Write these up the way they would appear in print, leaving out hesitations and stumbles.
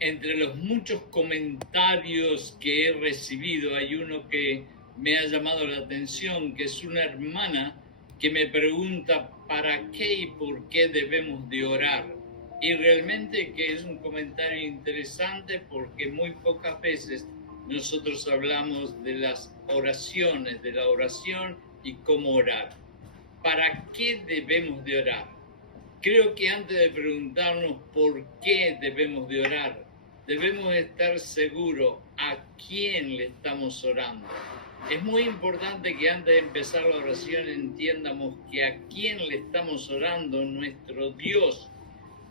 Entre los muchos comentarios que he recibido, hay uno que me ha llamado la atención, que es una hermana que me pregunta para qué y por qué debemos de orar. Y realmente que es un comentario interesante porque muy pocas veces nosotros hablamos de las oraciones, de la oración y cómo orar. ¿Para qué debemos de orar? Creo que antes de preguntarnos por qué debemos de orar, debemos estar seguros a quién le estamos orando. Es muy importante que antes de empezar la oración entiendamos que a quién le estamos orando. Nuestro Dios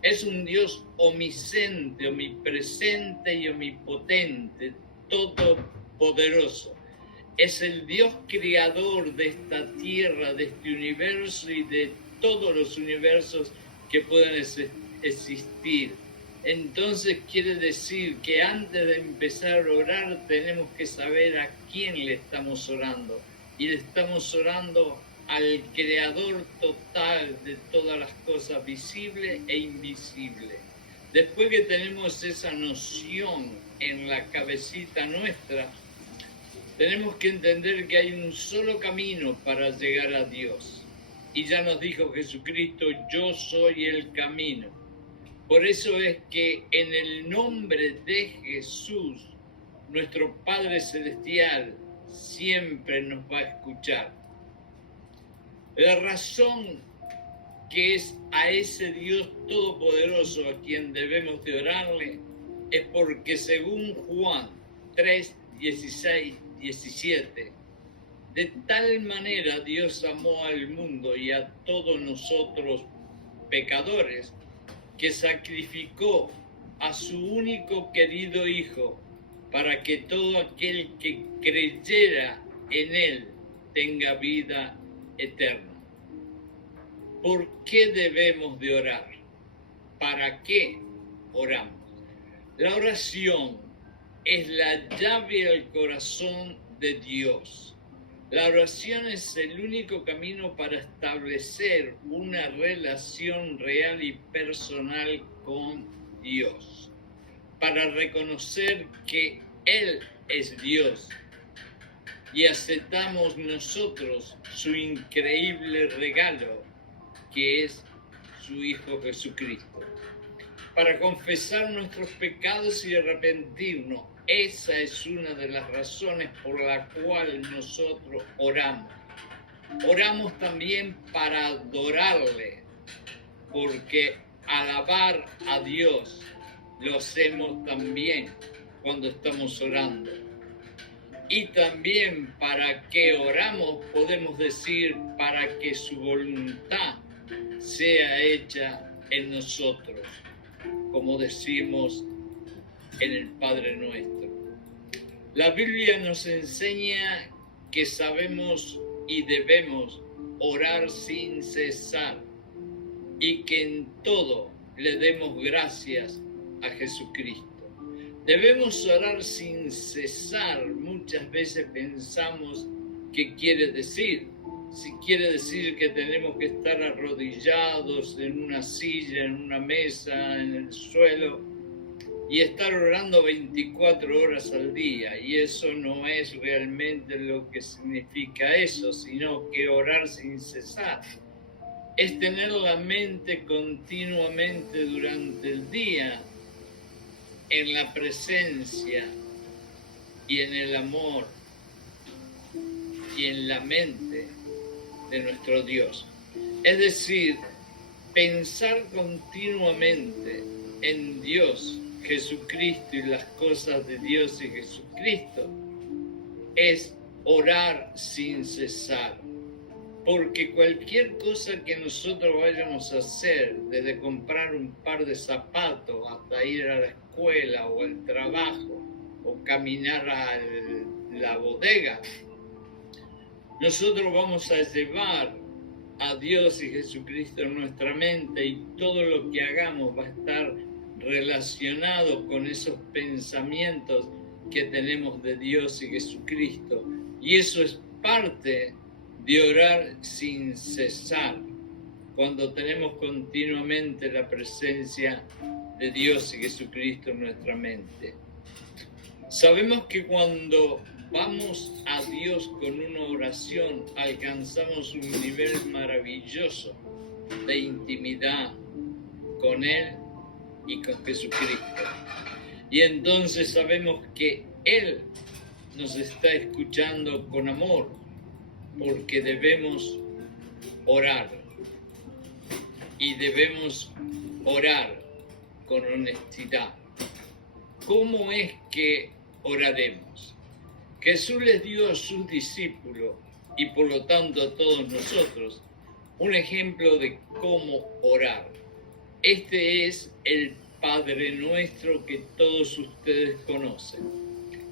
es un Dios omnisciente, omnipresente y omnipotente, todopoderoso. Es el Dios creador de esta tierra, de este universo y de todos los universos que puedan existir. Entonces quiere decir que antes de empezar a orar tenemos que saber a quién le estamos orando. Y le estamos orando al creador total de todas las cosas visibles e invisibles. Después que tenemos esa noción en la cabecita nuestra, tenemos que entender que hay un solo camino para llegar a Dios. Y ya nos dijo Jesucristo, yo soy el camino. Por eso es que en el nombre de Jesús, nuestro Padre Celestial siempre nos va a escuchar. La razón que es a ese Dios todopoderoso a quien debemos de orarle es porque según Juan 3, 16, 17, de tal manera Dios amó al mundo y a todos nosotros pecadores, que sacrificó a su único querido Hijo para que todo aquel que creyera en Él tenga vida eterna. ¿Por qué debemos de orar? ¿Para qué oramos? La oración es la llave al corazón de Dios. La oración es el único camino para establecer una relación real y personal con Dios, para reconocer que Él es Dios y aceptamos nosotros su increíble regalo, que es su Hijo Jesucristo. Para confesar nuestros pecados y arrepentirnos, esa es una de las razones por la cual nosotros oramos. Oramos también para adorarle, porque alabar a Dios lo hacemos también cuando estamos orando. Y también para que oramos podemos decir para que su voluntad sea hecha en nosotros, como decimos en el Padre Nuestro. La Biblia nos enseña que sabemos y debemos orar sin cesar y que en todo le demos gracias a Jesucristo. Debemos orar sin cesar. Muchas veces pensamos qué quiere decir. Si quiere decir que tenemos que estar arrodillados en una silla, en una mesa, en el suelo y estar orando 24 horas al día. Y eso no es realmente lo que significa eso, sino que orar sin cesar es tener la mente continuamente durante el día en la presencia y en el amor y en la mente de nuestro Dios. Es decir, pensar continuamente en Dios, Jesucristo y las cosas de Dios y Jesucristo es orar sin cesar. Porque cualquier cosa que nosotros vayamos a hacer, desde comprar un par de zapatos hasta ir a la escuela o al trabajo o caminar a la bodega, nosotros vamos a llevar a Dios y Jesucristo en nuestra mente y todo lo que hagamos va a estar relacionado con esos pensamientos que tenemos de Dios y Jesucristo. Y eso es parte de orar sin cesar, cuando tenemos continuamente la presencia de Dios y Jesucristo en nuestra mente. Sabemos que cuando vamos a Dios con una oración, alcanzamos un nivel maravilloso de intimidad con Él y con Jesucristo. Y entonces sabemos que Él nos está escuchando con amor, porque debemos orar. Y debemos orar con honestidad. ¿Cómo es que oraremos? Jesús les dio a sus discípulos y por lo tanto a todos nosotros un ejemplo de cómo orar. Este es el Padre Nuestro que todos ustedes conocen.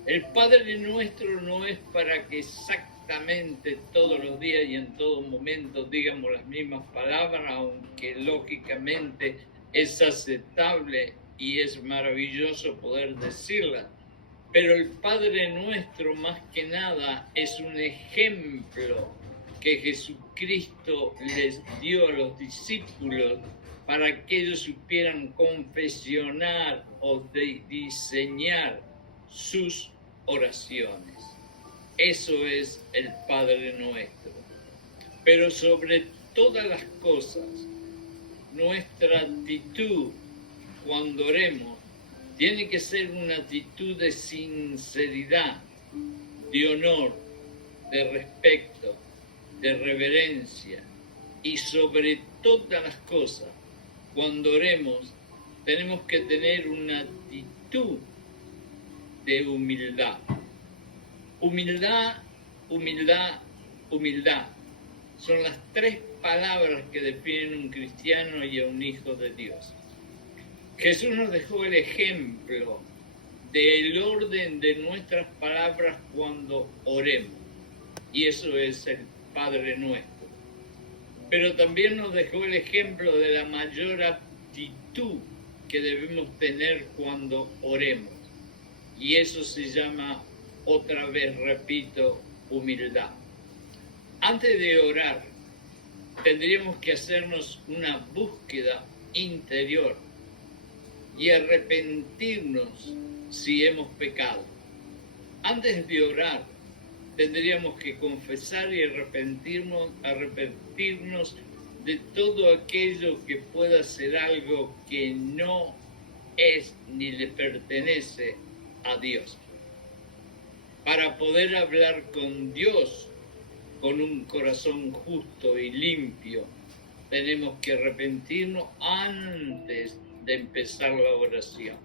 El Padre Nuestro no es para que exactamente todos los días y en todo momento digamos las mismas palabras, aunque lógicamente es aceptable y es maravilloso poder decirlas. Pero el Padre Nuestro más que nada es un ejemplo que Jesucristo les dio a los discípulos para que ellos supieran confesionar o diseñar sus oraciones. Eso es el Padre Nuestro. Pero sobre todas las cosas, nuestra actitud cuando oremos tiene que ser una actitud de sinceridad, de honor, de respeto, de reverencia. Y sobre todas las cosas, cuando oremos, tenemos que tener una actitud de humildad. Humildad, humildad, humildad. Son las tres palabras que definen un cristiano y a un hijo de Dios. Jesús nos dejó el ejemplo del orden de nuestras palabras cuando oremos. Y eso es el Padre Nuestro. Pero también nos dejó el ejemplo de la mayor actitud que debemos tener cuando oremos. Y eso se llama, otra vez repito, humildad. Antes de orar, tendríamos que hacernos una búsqueda interior y arrepentirnos si hemos pecado. Antes de orar, tendríamos que confesar y arrepentirnos de todo aquello que pueda ser algo que no es ni le pertenece a Dios. Para poder hablar con Dios con un corazón justo y limpio, tenemos que arrepentirnos antes de empezar la oración.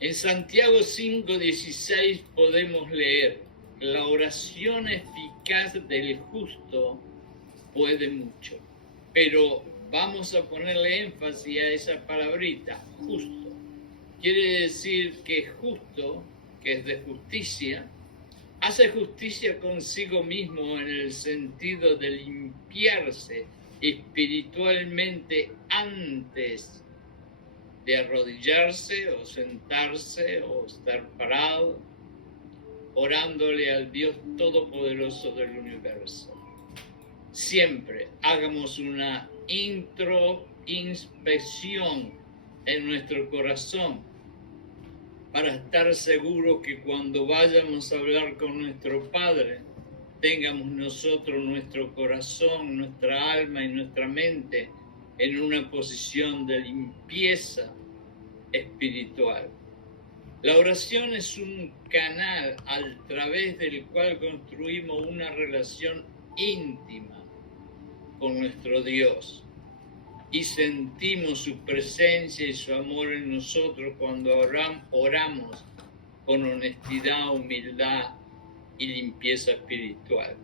En Santiago 5:16 podemos leer: la oración eficaz del justo puede mucho. Pero vamos a ponerle énfasis a esa palabrita, justo. Quiere decir que justo, que es de justicia, hace justicia consigo mismo en el sentido de limpiarse espiritualmente antes de arrodillarse o sentarse o estar parado, orándole al Dios Todopoderoso del universo. Siempre hagamos una introspección en nuestro corazón para estar seguros que cuando vayamos a hablar con nuestro Padre, tengamos nosotros nuestro corazón, nuestra alma y nuestra mente en una posición de limpieza espiritual. La oración es un canal a través del cual construimos una relación íntima con nuestro Dios y sentimos su presencia y su amor en nosotros cuando oramos con honestidad, humildad y limpieza espiritual.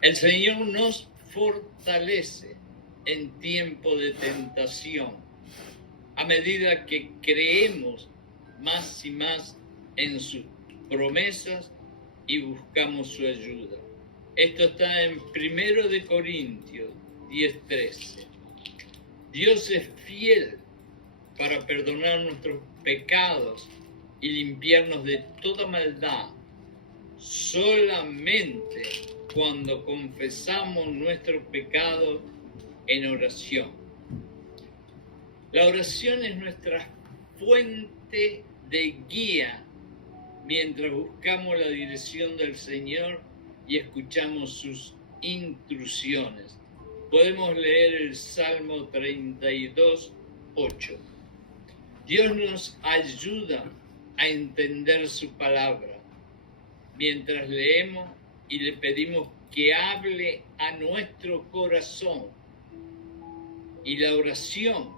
El Señor nos fortalece en tiempo de tentación a medida que creemos más y más en sus promesas y buscamos su ayuda. Esto está en 1 de Corintios 10:13. Dios es fiel para perdonar nuestros pecados y limpiarnos de toda maldad solamente cuando confesamos nuestros pecados en oración. La oración es nuestra fuente de guía mientras buscamos la dirección del Señor y escuchamos sus instrucciones. Podemos leer el Salmo 32, 8. Dios nos ayuda a entender su palabra mientras leemos y le pedimos que hable a nuestro corazón. Y la oración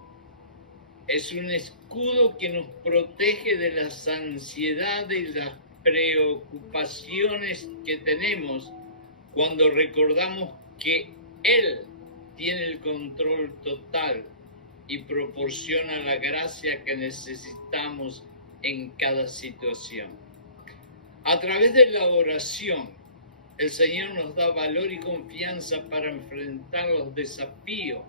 es un escudo que nos protege de las ansiedades y las preocupaciones que tenemos cuando recordamos que Él tiene el control total y proporciona la gracia que necesitamos en cada situación. A través de la oración, el Señor nos da valor y confianza para enfrentar los desafíos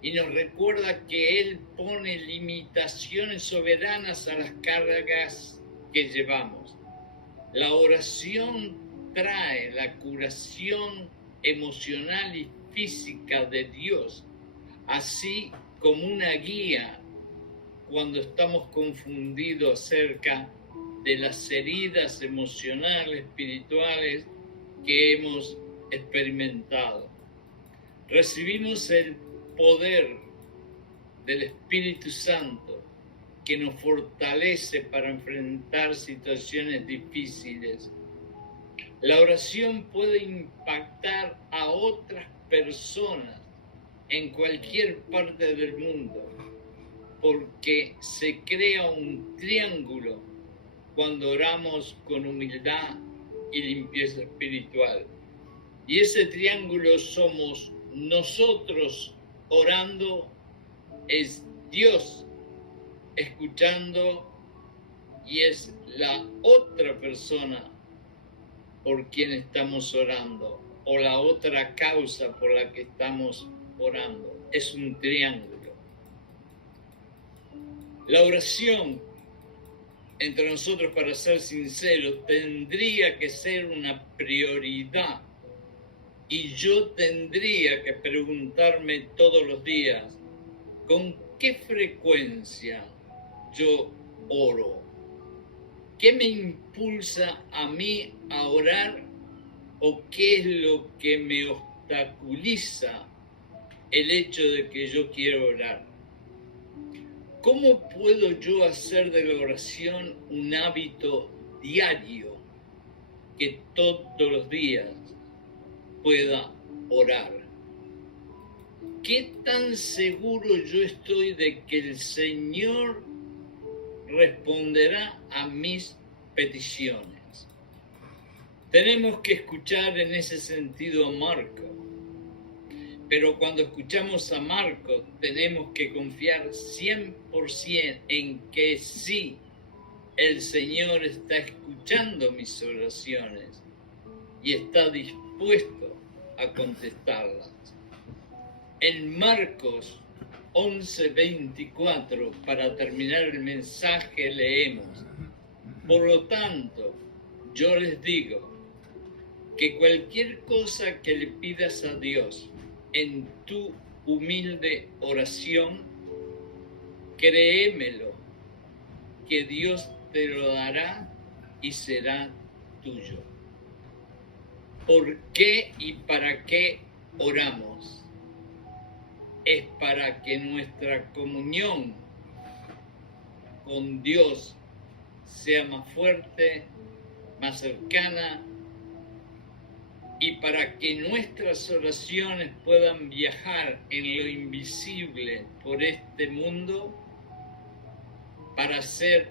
y nos recuerda que Él pone limitaciones soberanas a las cargas que llevamos. La oración trae la curación emocional y física de Dios, así como una guía cuando estamos confundidos acerca de las heridas emocionales, espirituales que hemos experimentado. Recibimos el poder del Espíritu Santo que nos fortalece para enfrentar situaciones difíciles. La oración puede impactar a otras personas en cualquier parte del mundo porque se crea un triángulo cuando oramos con humildad y limpieza espiritual. Y ese triángulo somos nosotros orando, es Dios escuchando y es la otra persona por quien estamos orando o la otra causa por la que estamos orando. Es un triángulo. La oración entre nosotros, para ser sinceros, tendría que ser una prioridad y yo tendría que preguntarme todos los días con qué frecuencia yo oro. ¿Qué me impulsa a mí a orar o qué es lo que me obstaculiza el hecho de que yo quiero orar? ¿Cómo puedo yo hacer de la oración un hábito diario que todos los días pueda orar? ¿Qué tan seguro yo estoy de que el Señor responderá a mis peticiones? Tenemos que escuchar en ese sentido a Marcos. Pero cuando escuchamos a Marcos, tenemos que confiar 100% en que sí, el Señor está escuchando mis oraciones y está dispuesto a contestarlas. En Marcos 11:24, para terminar el mensaje, leemos: por lo tanto, yo les digo que cualquier cosa que le pidas a Dios en tu humilde oración, créemelo, que Dios te lo dará y será tuyo. ¿Por qué y para qué oramos? Es para que nuestra comunión con Dios sea más fuerte, más cercana, y para que nuestras oraciones puedan viajar en lo invisible por este mundo para hacer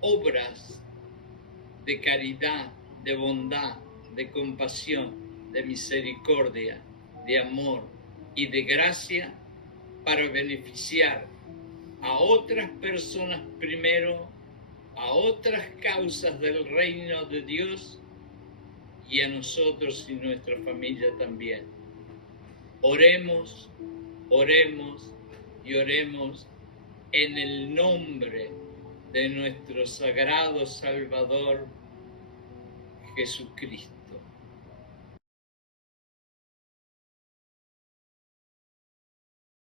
obras de caridad, de bondad, de compasión, de misericordia, de amor y de gracia para beneficiar a otras personas primero, a otras causas del reino de Dios y a nosotros y nuestra familia también. Oremos, oremos y oremos en el nombre de nuestro sagrado Salvador Jesucristo.